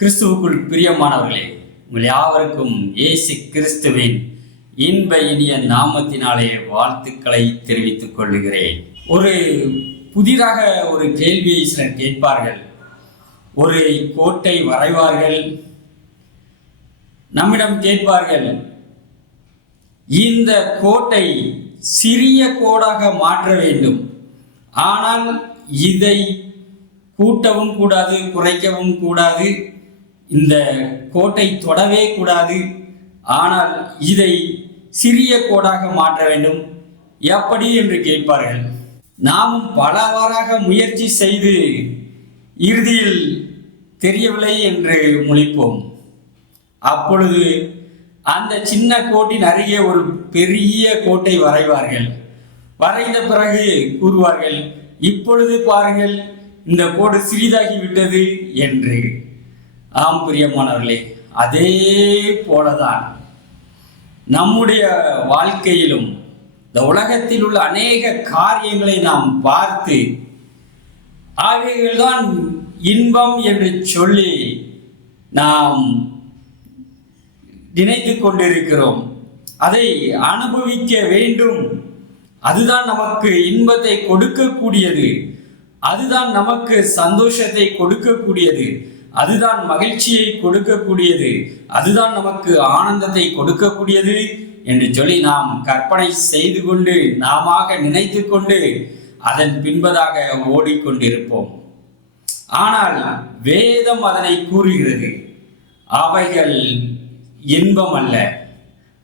கிறிஸ்துவுக்குள் பிரியமானவர்களே உங்கள் யாவருக்கும் ஏசு கிறிஸ்துவின் இன்ப இனிய நாமத்தினாலே வாழ்த்துக்களை தெரிவித்துக் கொள்கிறேன் ஒரு புதிதாக ஒரு கேள்வியை சிலர் கேட்பார்கள். ஒரு கோட்டை வரைவார்கள். நம்மிடம் கேட்பார்கள் இந்த கோட்டை சிறிய கோடாக மாற்ற வேண்டும். ஆனால் இதை கூட்டவும் கூடாது குறைக்கவும் கூடாது. இந்த கோட்டை தொடவே கூடாது. ஆனால் இதை சிறிய கோடாக மாற்ற வேண்டும். எப்படி என்று கேட்பார்கள். நாமும் பலவாறாக முயற்சி செய்து இறுதியில் தெரியவில்லை என்று முழிப்போம். அப்பொழுது அந்த சின்ன கோட்டின் அருகே ஒரு பெரிய கோட்டை வரைவார்கள். வரைந்த பிறகு கூறுவார்கள் இப்பொழுது பாருங்கள் இந்த கோடு சிறிதாகி விட்டது என்று. ஆம் பிரியமானவர்களே அதே போலதான் நம்முடைய வாழ்க்கையிலும் இந்த உலகத்தில் உள்ள அநேக காரியங்களை நாம் பார்த்து ஆகைகள்தான் இன்பம் என்று சொல்லி நாம் நினைத்து கொண்டிருக்கிறோம். அதை அனுபவிக்க வேண்டும். அதுதான் நமக்கு இன்பத்தை கொடுக்கக்கூடியது. அதுதான் நமக்கு சந்தோஷத்தை கொடுக்கக்கூடியது. அதுதான் மகிழ்ச்சியை கொடுக்கக்கூடியது. அதுதான் நமக்கு ஆனந்தத்தை கொடுக்கக்கூடியது என்று சொல்லி நாம் கற்பனை செய்து கொண்டு நாம நினைத்து கொண்டு அதன் பின்பதாக ஓடிக்கொண்டிருப்போம். ஆனால் வேதம் அதனை கூறுகிறது. அவைகள் இன்பம் அல்ல.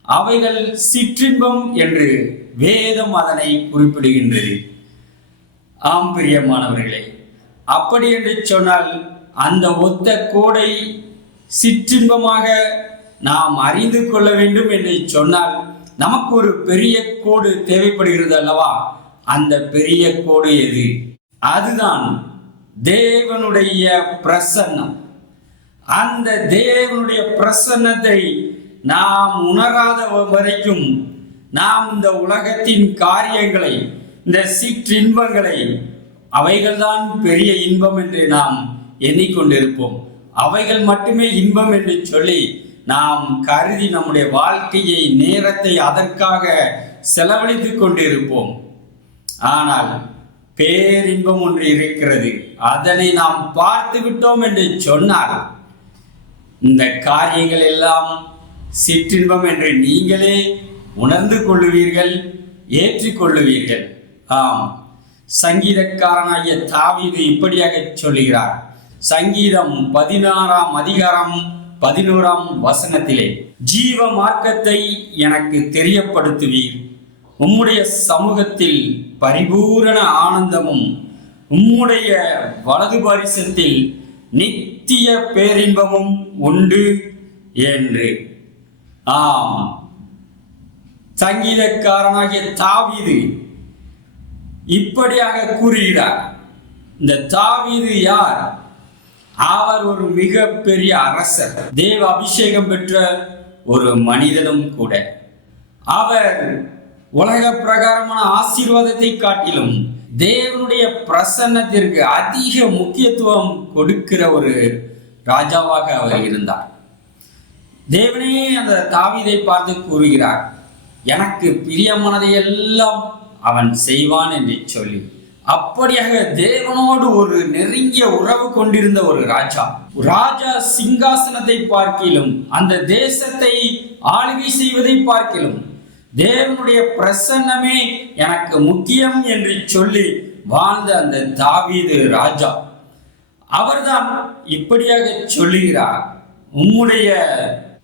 அவைகள் சிற்றின்பம் என்று வேதம் அதனை குறிப்பிடுகின்றது. ஆம் பிரியமானவர்களே அப்படி என்று சொன்னால் அந்த ஒத்த கோடை சிற்றின்பமாக நாம் அறிந்து கொள்ள வேண்டும் என்று சொன்னால் நமக்கு ஒரு பெரிய கோடு தேவைப்படுகிறது அல்லவா? அந்த பெரிய கோடு எது? அதுதான் தேவனுடைய பிரசன்னம். அந்த தேவனுடைய பிரசன்னத்தை நாம் உணராத வரைக்கும் நாம் இந்த உலகத்தின் காரியங்களை இந்த சிற்றின்பங்களை அவைகள்தான் பெரிய இன்பம் என்று நாம் எண்ணிக்கொண்டிருப்போம். அவைகள் மட்டுமே இன்பம் என்று சொல்லி நாம் கருதி நம்முடைய வாழ்க்கையை நேரத்தை அதற்காக செலவழித்துக் கொண்டிருப்போம். ஆனால் பேரின்பம் ஒன்று இருக்கிறது. அதனை நாம் பார்த்து விட்டோம் என்று சொன்னால் இந்த காரியங்கள் எல்லாம் சிற்றின்பம் என்று நீங்களே உணர்ந்து கொள்ளுவீர்கள் ஏற்றுக்கொள்ளுவீர்கள் ஆம் சங்கீதக்காரனாகிய தாவீது இப்படியாக சொல்கிறார் சங்கீதம் பதினாறாம் அதிகாரம் பதினோராம் வசனத்திலே ஜீவ மார்க்கத்தை எனக்கு தெரியப்படுத்துவீர். உம்முடைய சமூகத்தில் பரிபூரண ஆனந்தமும் உம்முடைய வலது பரிசத்தில் நித்திய பேரின்பமும் உண்டு என்று. ஆம். சங்கீதக்காரனாகிய தாவீது இப்படியாக கூறுகிறார். இந்த தாவீது யார்? அவர் ஒரு மிகப்பெரிய அரசர். தேவ அபிஷேகம் பெற்ற ஒரு மனிதனும் கூட. அவர் உலக பிரகாரமான ஆசீர்வாதத்தை காட்டிலும் தேவனுடைய பிரசன்னத்திற்கு அதிக முக்கியத்துவம் கொடுக்கிற ஒரு ராஜாவாக அவர் இருந்தார். தேவனே அந்த தாவிதை பார்த்து கூறுகிறார் எனக்கு பிரியமானதை எல்லாம் அவன் செய்வான் என்று சொல்லி. அப்படியாக தேவனோடு ஒரு நெருங்கிய உறவு கொண்டிருந்த ஒரு ராஜா ராஜா சிங்காசனத்தை பார்க்கிலும் அந்த தேசத்தை ஆளுகை செய்வதை பார்க்கிலும் தேவனுடைய பிரசன்னமே எனக்கு முக்கியம் என்று சொல்லி வாழ்ந்த அந்த தாவீது ராஜா. அவர்தான் இப்படியாக சொல்லுகிறார் உம்முடைய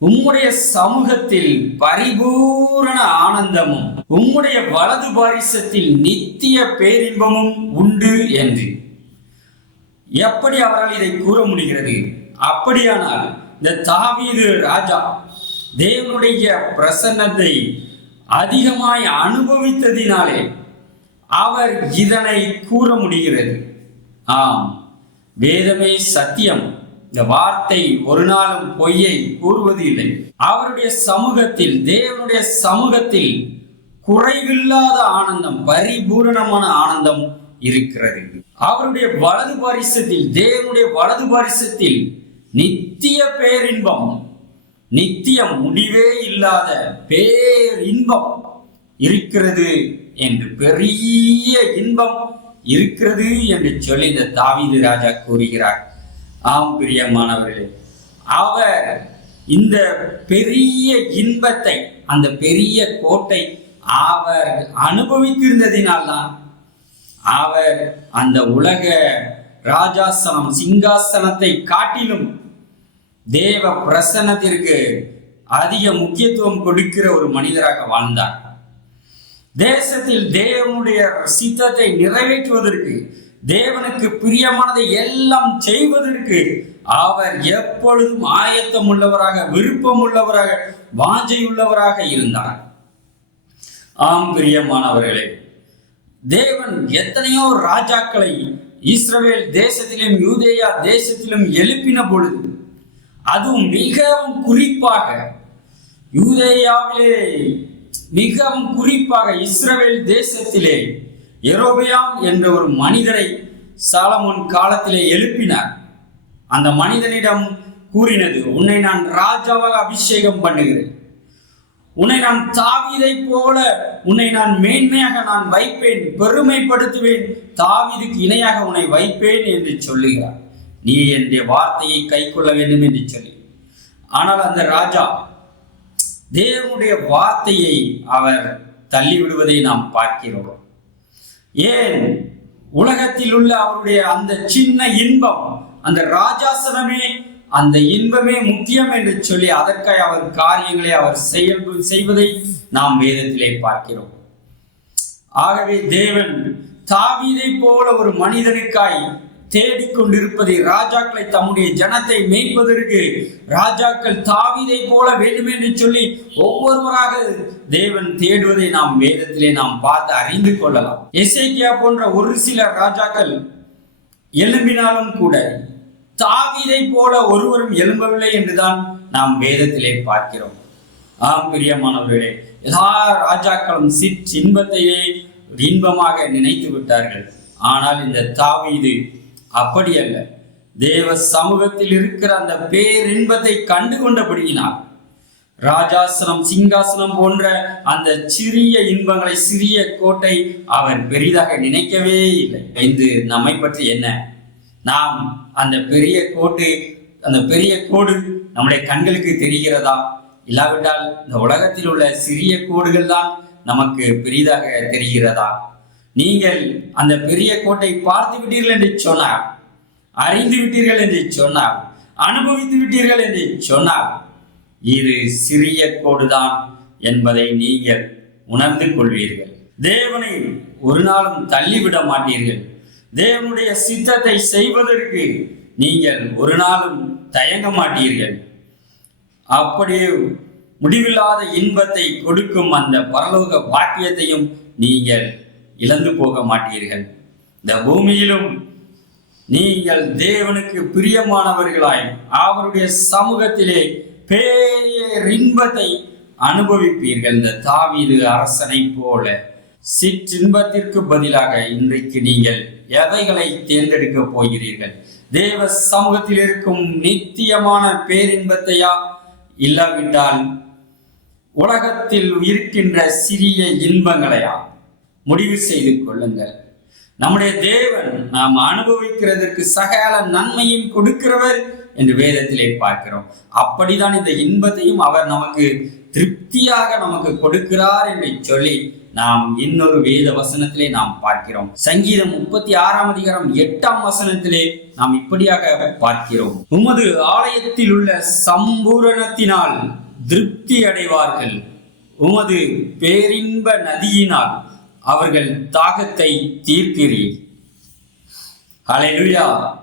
உம்முடைய சமூகத்தில் பரிபூரண ஆனந்தமும் உம்முடைய வலது பாரிசத்தில் நித்திய பேரின்பமும் உண்டு என்று. எப்படி அவரால் இதை கூற முடிகிறது? அப்படியானால் இந்த தாவீது ராஜா தேவனுடைய பிரசன்னத்தை அதிகமாய் அனுபவித்ததினாலே அவர் இதனை கூற முடிகிறது. ஆம் வேதமே சத்தியம். இந்த வார்த்தை ஒரு நாளும் பொய்யை கூறுவது இல்லை அவருடைய சமூகத்தில் தேவனுடைய சமூகத்தில் குறைவில்லாத ஆனந்தம் பரிபூரணமான ஆனந்தம் இருக்கிறது. அவருடைய வலது பரிசத்தில் தேவனுடைய வலது பரிசத்தில் நித்திய பேரின்பம் நித்திய முடிவே இல்லாத பேரின்பம் இருக்கிறது என்று பெரிய இன்பம் இருக்கிறது என்று சொல்லி இந்த தாவீது ராஜா கூறுகிறார். ஆம் பிரியமானவர்களே அவர் இந்த பெரிய இன்பத்தை அந்த பெரிய கோட்டை அவர் அனுபவித்திருந்ததினால்தான் அவர் அந்த உலக ராஜாசனம் சிங்காசனத்தை காட்டிலும் தேவ பிரசன்னத்திற்கு அதிக முக்கியத்துவம் கொடுக்கிற ஒரு மனிதராக வாழ்ந்தார். தேசத்தில் தேவனுடைய சித்தத்தை நிறைவேற்றுவதற்கு தேவனுக்கு பிரியமானதை எல்லாம் செய்வதற்கு அவர் எப்பொழுதும் ஆயத்தம் உள்ளவராக விருப்பம் உள்ளவராக வாஞ்சை உள்ளவராக இருந்தார். ஆம் பிரியமானவர்களே. தேவன் எத்தனையோ ராஜாக்களை இஸ்ரவேல் தேசத்திலும் யூதேயா தேசத்திலும் எழுப்பின பொழுது அதுவும் மிகவும் குறிப்பாக யூதேயாவிலே மிகவும் குறிப்பாக இஸ்ரவேல் தேசத்திலே எரோபியாம் என்ற ஒரு மனிதரை சாலமோன் காலத்திலே எழுப்பினார். அந்த மனிதனிடம் கூறினது உன்னை நான் ராஜாவாக அபிஷேகம் பண்ணுகிறேன். உன்னை நான் தாவீதை போல உன்னை நான் மேன்மையாக நான் வைப்பேன் பெருமைப்படுத்துவேன். தாவீதுக்கு இணையாக உன்னை வைப்பேன் என்று சொல்லுகிறார். நீ என்னுடைய வார்த்தையை கை கொள்ள வேண்டும் என்று சொல்லி. ஆனால் அந்த ராஜா தேவனுடைய வார்த்தையை அவர் தள்ளிவிடுவதை நாம் பார்க்கிறோம். ஏன்? உலகத்தில் உள்ள அவருடைய அந்த சின்ன இன்பம் அந்த ராஜாசனமே அந்த இன்பமே முக்கியம் என்று சொல்லி அதற்காக அவர் காரியங்களை அவர் செயல் செய்வதை நாம் வேதத்திலே பார்க்கிறோம். ஆகவே தேவன் தாவீதை போல ஒரு மனிதனுக்காய் தேடிக்கொண்டிருப்பதை ராஜாக்களை தம்முடைய ஜனத்தை மேய்ப்பதற்கு ராஜாக்கள் தாவீதை போல வேண்டும் என்று சொல்லி ஒவ்வொருவராக தேவன் தேடுவதை நாம் வேதத்திலே நாம் பார்த்து அறிந்து கொள்ளலாம். எசேக்கியா போன்ற ஒரு சில ராஜாக்கள் எழும்பினாலும் கூட தாவீதை போல ஒருவரும் எழும்பவில்லை என்றுதான் நாம் வேதத்திலே பார்க்கிறோம். ஆம் பிரியமானவர்களே எல்லா ராஜாக்களும் சிற்றின்பத்தையே இன்பமாக நினைத்து விட்டார்கள். ஆனால் இந்த தாவீது அப்படி அல்ல. தேவ சமூகத்தில் இருக்கிற அந்த பேரின்பத்தை கண்டு கொண்டபடியினார் ராஜாசனம் சிங்காசனம் போன்ற அந்த சிறிய இன்பங்களை சிறிய கோட்டை அவர் பெரிதாக நினைக்கவே இல்லை. இது நம்மை பற்றி என்ன? நாம் அந்த பெரிய கோட்டு அந்த பெரிய கோடு நம்முடைய கண்களுக்கு தெரிகிறதா? இல்லாவிட்டால் இந்த உலகத்தில் உள்ள சிறிய கோடுகள் தான் நமக்கு பெரிதாக தெரிகிறதா? நீங்கள் அந்த பெரிய கோட்டை பார்த்து விட்டீர்கள் என்று சொன்னார் அறிந்து விட்டீர்கள் என்று சொன்னார் அனுபவித்து விட்டீர்கள் என்று சொன்னார் இது சிறிய கோடுதான் என்பதை நீங்கள் உணர்ந்து கொள்வீர்கள். தேவனை ஒரு நாளும் தள்ளிவிட மாட்டீர்கள். தேவனுடைய சித்தத்தை செய்வதற்கு நீங்கள் ஒரு நாளும் தயங்க மாட்டீர்கள். அப்படியே முடிவில்லாத இன்பத்தை கொடுக்கும் அந்த பரலோக பாக்கியத்தையும் நீங்கள் இழந்து போக மாட்டீர்கள். இந்த பூமியிலும் நீங்கள் தேவனுக்கு பிரியமானவர்களாய் அவருடைய சமூகத்திலே பேரிய இன்பத்தை அனுபவிப்பீர்கள். இந்த தாவீது அரசனை போல. சிற்றின்பத்திற்கு பதிலாக இன்றைக்கு நீங்கள் எவைகளை தேர்ந்தெடுக்க போகிறீர்கள்? தேவ சமூகத்தில் இருக்கும் நித்தியமான பேரின்பத்தையா? இல்லாவிட்டால் உலகத்தில் இருக்கின்ற சிறிய இன்பங்களையா? முடிவு செய்து கொள்ளுங்கள். நம்முடைய தேவன் நாம் அனுபவிக்கிறதற்கு சகல நன்மையும் கொடுக்கிறவர் என்று வேதத்திலே பார்க்கிறோம். அப்படிதான் இந்த இன்பத்தையும் அவர் நமக்கு திருப்தியாக நமக்கு கொடுக்கிறார் என்று சொல்லி நாம் இன்னொரு வேத வசனத்திலே நாம் பார்க்கிறோம். சங்கீதம் முப்பத்தி ஆறாம் அதிகாரம் எட்டாம் வசனத்திலே நாம் இப்படியாக பார்க்கிறோம். உமது ஆலயத்தில் உள்ள சம்பூரணத்தினால் திருப்தி அடைவார்கள். உமது பேரின்ப நதியினால் அவர்கள் தாகத்தை தீர்க்கிறீர். ஹalleluya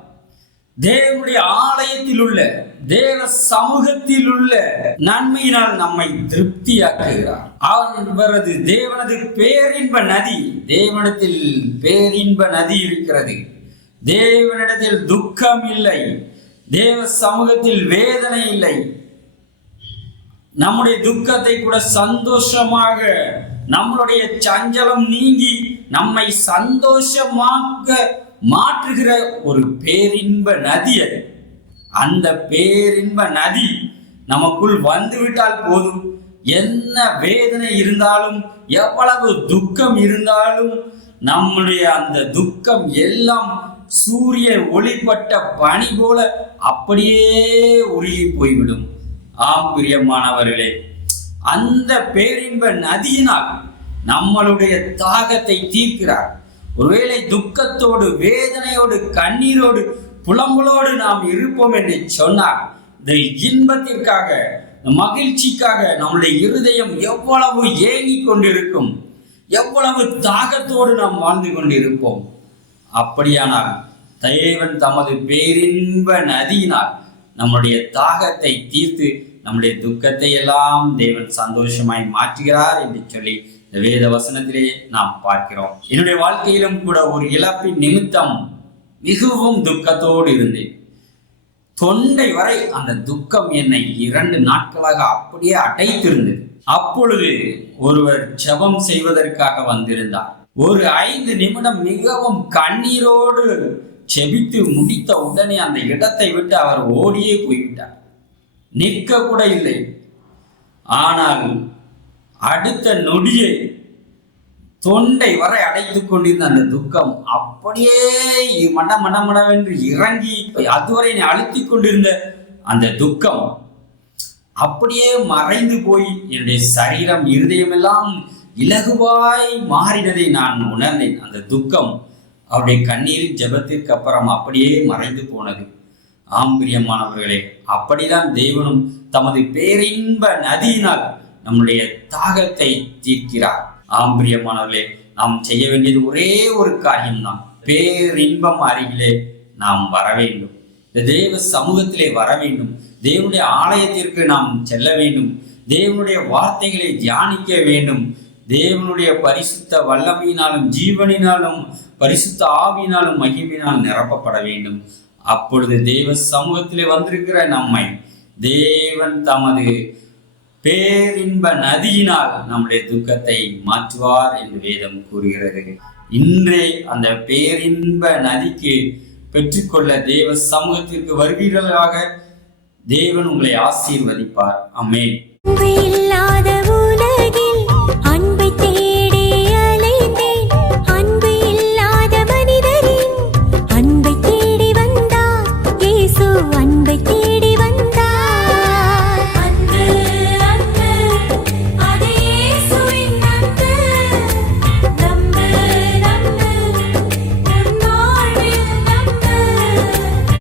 தேவனுடைய ஆலயத்தில் உள்ள தேவ சமூகத்தில் உள்ள நன்மையினால் நம்மை திருப்தியாக்குகிறார். அவரது தேவனது பேரின்ப நதி தேவனத்தில் பேரின்ப நதி இருக்கிறது. தேவனிடத்தில் துக்கம் இல்லை. தேவ சமூகத்தில் வேதனை இல்லை. நம்முடைய துக்கத்தை கூட சந்தோஷமாக நம்மளுடைய சஞ்சலம் நீங்கி நம்மை சந்தோஷமாக மாற்றுகிற ஒரு பேரின்ப நதி அது. அந்த பேரின்ப நதி நமக்குள் வந்துவிட்டால் போதும். என்ன வேதனை இருந்தாலும் எவ்வளவு துக்கம் இருந்தாலும் நம்முடைய அந்த துக்கம் எல்லாம் சூரியன் ஒளிப்பட்ட பனி போல அப்படியே உருகி போய்விடும். ஆம் பிரியமானவர்களே அந்த பேரின்ப நதியினால் நம்மளுடைய தாகத்தை தீர்க்கிறார். ஒருவேளை துக்கத்தோடு வேதனையோடு கண்ணீரோடு புலம்பலோடு நாம் இருப்போம் என்று சொன்னார் இந்த இன்பத்திற்காக மகிழ்ச்சிக்காக நம்முடைய இருதயம் எவ்வளவு ஏங்கிக் கொண்டிருக்கும் எவ்வளவு தாகத்தோடு நாம் வாழ்ந்து கொண்டிருப்போம். அப்படியானால் தேவன் தமது பேரின்ப நதியினால் நம்முடைய தாகத்தை தீர்த்து நம்முடைய துக்கத்தை எல்லாம் தேவன் சந்தோஷமாய் மாற்றுகிறார் என்று சொல்லி இந்த வேத வசனத்திலே நாம் பார்க்கிறோம். என்னுடைய வாழ்க்கையிலும் கூட ஒரு இழப்பின் நிமித்தம் மிகவும் துக்கத்தோடு இருந்தேன். தொண்டை வரை அந்த துக்கம் என்னை இரண்டு நாட்களாக அப்படியே அடைத்திருந்தது. அப்பொழுது ஒருவர் ஜெபம் செய்வதற்காக வந்திருந்தார். ஒரு ஐந்து நிமிடம் மிகவும் கண்ணீரோடு செபித்து முடித்த உடனே அந்த இடத்தை விட்டு அவர் ஓடியே போய்விட்டார். நிற்க கூட இல்லை. ஆனால் அடுத்த நொடியே தொண்டை வரை அடைத்துக் கொண்டிருந்த அந்த துக்கம் அப்படியே மட மட மடவென்று இறங்கி அதுவரை என்னை அழுத்திக் கொண்டிருந்த அந்த துக்கம் அப்படியே மறைந்து போய் என்னுடைய சரீரம் இருதயம் எல்லாம் இலகுவாய் மாறினதை நான் உணர்ந்தேன். அந்த துக்கம் அவருடைய கண்ணீர் ஜெபத்திற்கு அப்புறம் அப்படியே மறைந்து போனது. ஆம் பிரியமானவர்களே அப்படிதான் தேவனும் தமது பேரின்ப நதியினால் நம்முடைய தாகத்தை தீர்க்கிறார். ஆம் பிரியமானவர்களே நாம் செய்ய வேண்டியது ஒரே ஒரு காரியம்தான். பேரின்பம் அருகிலே நாம் வர வேண்டும். இந்த தேவ சமூகத்திலே வர வேண்டும். தேவனுடைய ஆலயத்திற்கு நாம் செல்ல வேண்டும். தேவனுடைய வார்த்தைகளை தியானிக்க வேண்டும். தேவனுடைய பரிசுத்த வல்லமையினாலும் ஜீவனினாலும் பரிசுத்த ஆவியினாலும் மகிமையினால் நிரப்பப்பட வேண்டும். அப்பொழுது தேவ சமூகத்திலே வந்திருக்கிற நம்மை தேவன் தமது பேரின்ப நதியினால் நம்முடைய துக்கத்தை மாற்றுவார் என்று வேதம் கூறுகிறது. இன்றே அந்த பேரின்ப நதிக்கு பெற்றுக்கொள்ள தேவ சமூகத்திற்கு வருகிறதாக தேவன் உங்களை ஆசீர்வதிப்பார். அமேன்